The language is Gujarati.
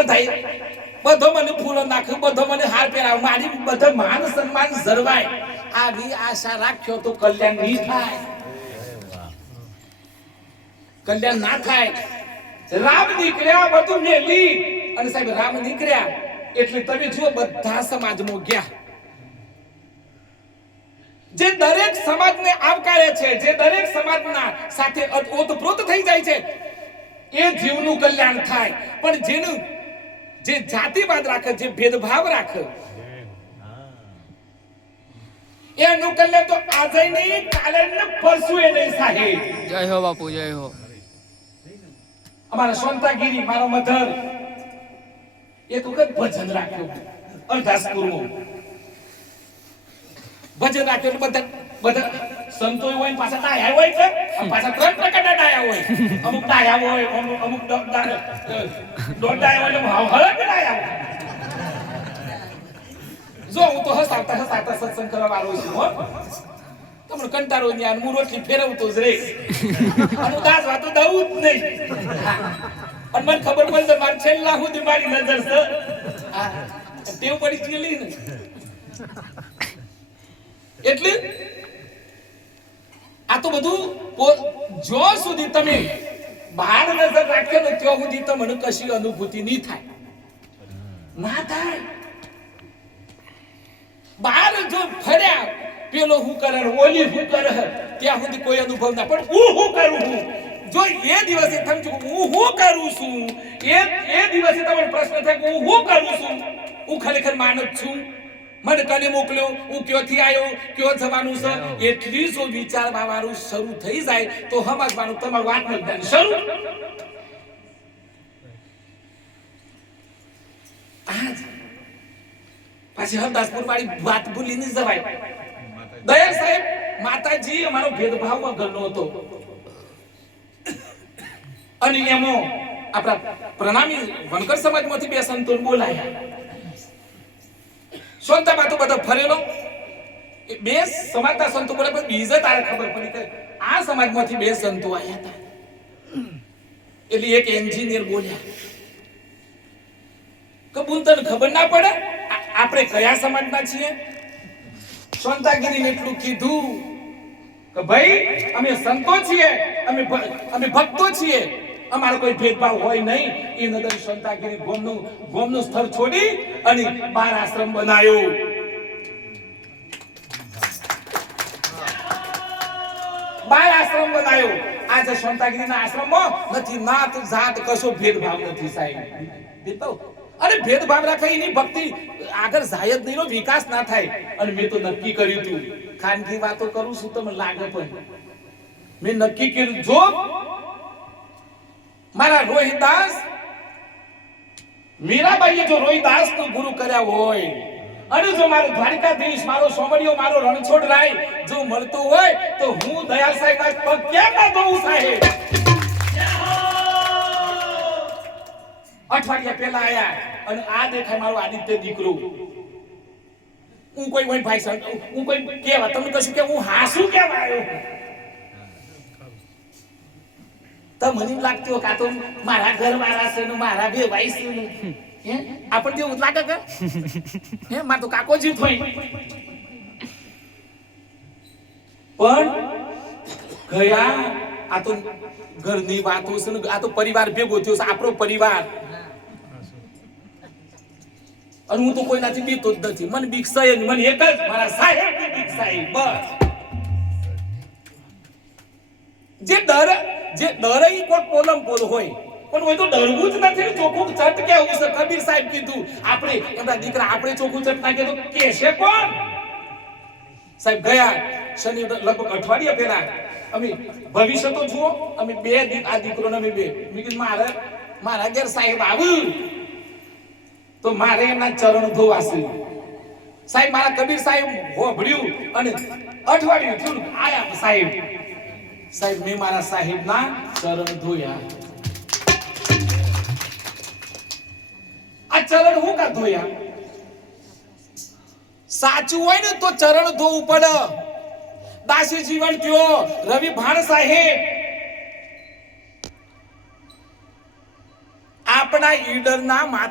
બધાય. બધો મને ફૂલો નાખ્યો, બધો મને હાર પહેરાવ મારી બધા માન સન્માન જળવાય. આવી આશા રાખ્યો તો કલ્યાણ નહીં થાય. કલ્યાણ ના થાય. રામ નીકળ્યા, બધું મેલી. અને સાહેબ, રામ નીકળ્યા. એટલે તમે જુઓ, બધા સમાજમાં ગયા. જે દરેક સમાજને આવકારે છે, જે દરેક સમાજના સાથે ઓતપ્રોત થઈ જાય છે, એ જીવનું કલ્યાણ થાય. પણ જેનું જે જાતિવાદ રાખે જે ભેદભાવ રાખે. એનું કલ્યાણ તો આજે નહીં કાલે ને પરસુ એ નહીં સાહેબ. જય હો બાપુ જય હો. અમારા સોનતાગીરી મારો મધર એક વખત ભજન રાખ્યું. અરદાસપુરમાં ભજન રાખ્યું એટલે બધા બધા સંતો હોય પાછા ડાયા હોય છે પાછા ત્રણ પ્રકારના ડાયા અમુક ડાયા હોય, અમુક અમુક દોઢ ડાયા હોય એટલે હળદ ડાયા જો, હું તો હસાવતા હસાવતા સત્સંગ કરવા વાળો છું, હો. તમને કંટાળો જ્ઞાન હું રોટલી ફેરવતો જ રે અને દાસ વાતો દઉં જ નહીં. અને મને ખબર પડે મારી છેલ્લા સુધી મારી નજર છે. ટેવ પડી ગયેલી ને. એટલે આ તો બધું જો સુધી તમે બહાર નજર રાખ્યો ને ત્યાં સુધી તમને કશી અનુભૂતિ નહીં થાય. ના થાય. બહાર જો ફર્યા, પેલો હું કરે ઓલી હું કરે ત્યાં સુધી કોઈ અનુભવ ના. પણ હું હું કરું છું? જો એ દિવસે સમજો હું હું કરું છું, એ એ દિવસે તમને પ્રશ્ન થાય કે હું હું કરું છું? હું ખરેખર માનવ છું? મને તને મોકલ્યો હું ક્યોથી આવ્યો ક્યો થવાનું છે? એટલી જો વિચારવા વાળું શરૂ થઈ જાય તો સમજવાનું તમારું જ્ઞાન શરૂ. આજ પાછી હરદાસપુર વાળી વાત ભૂલી નહીં જવાય દયા સાહેબ માતાજી અમારો ભેદભાવ વગરનો હતો. અને એમાં આપણા પ્રણામી વનકર સમાજમાંથી બે સંતો બોલાયા. સોનતામાં તો બધો ફરેલો. બે સમાજના સંતો બોલે, પણ બીજે તારે ખબર પડી કે આ સમાજમાંથી બે સંતો આવ્યા હતા એટલે એક એન્જિનિયર બોલ્યા કબૂલ તને ખબર ના પડે? આપણે કયા સમાજના છીએ? સોનતાગીરીને એટલું કીધું કે, ભાઈ, અમે સંતો છીએ, અમે અમે ભક્તો છીએ. અમારો કોઈ ભેદભાવ હોય નહીં. એ નદર સંતાગીરી ગોમનું ગોમનું સ્થળ છોડી અને બાર આશ્રમ બનાવ્યો બાર આશ્રમ બનાવ્યો આજે સંતાગીરીના આશ્રમમાં નથી નાત, જાત, કશો ભેદભાવ નથી સાહેબ. એ તો અરે ભેદભાવ રાખે એની ભક્તિ આગળ જાય જ નહીં વિકાસ ના થાય. અને મેં તો નક્કી કર્યું હતું. ખાનગી વાતો કરું છું તમને લાગે પણ. મેં નક્કી કર્યું, જો મારા રોહિદાસ, મીરાબાઈએ જો રોહિદાસનું ગુરુ કર્યા હોય, અને જો મારો દ્વારકાધીશ, મારો સોમડિયો, મારો રણછોડ રાય જો મળતો હોય, તો હું દયાલ સાહેબ પગ ક્યાં ના દઉં સાહેબ? અઠવાડિયા પહેલા આયા અને આ દેખાય મારો આદિત્ય દીકરો. હું કોઈ કોઈ ભાઈ સાહેબ, હું કોઈ કેવા તમે કશું કે હું હાસું કેવા આવ્યો. તો મને લાગતું હોય તો મારા ઘર વાળા છે મારા બે ભાઈ છે ને. જેવું લાગે કે? હે? માર કાકો જ હોય. પણ ગયા, આ તો ઘરની વાતો છે આ તો પરિવાર ભેગો થયો છે, આપણો પરિવાર. અને હું તો કોઈનાથી બીતો જ નથી. મને બીક સહે મને એક જ, મારા સાહેબ બીક સહે બસ. જે ડર જે ડરે ઈ કોઈ પોલમ પોલ હોય. પણ હોય તો ડરવું જ નથી ચોખ્ખું ચટ કેવું છે? કબીર સાહેબ કીધું, આપણે, એમના દીકરા આપણે ચોખ્ખું ચટ ના કીધું. કેશે કોણ? સાહેબ, ગયા શનિ લગભગ અઠવાડિયા પહેલા અમે ભવિષ્ય તો જુઓ, અમે બે આ દીકરોને અમે બે. મેં મારે, મારા ઘેર સાહેબ આવું. તો મારે એમના ચરણ ધોવાશે સાહેબ, મારા કબીર સાહેબ હોભળ્યું અને અઠવાડિયું થયું આયા સાહેબ. સાહેબ મેં મારા સાહેબના ચરણ ધોયા આ ચરણ હું કા ધોયા સાચું હોય ને તો ચરણ ધોવું પડે દાસી જીવન કયો રવિ ભાણ સાહેબ આપણા ઈડરના માથા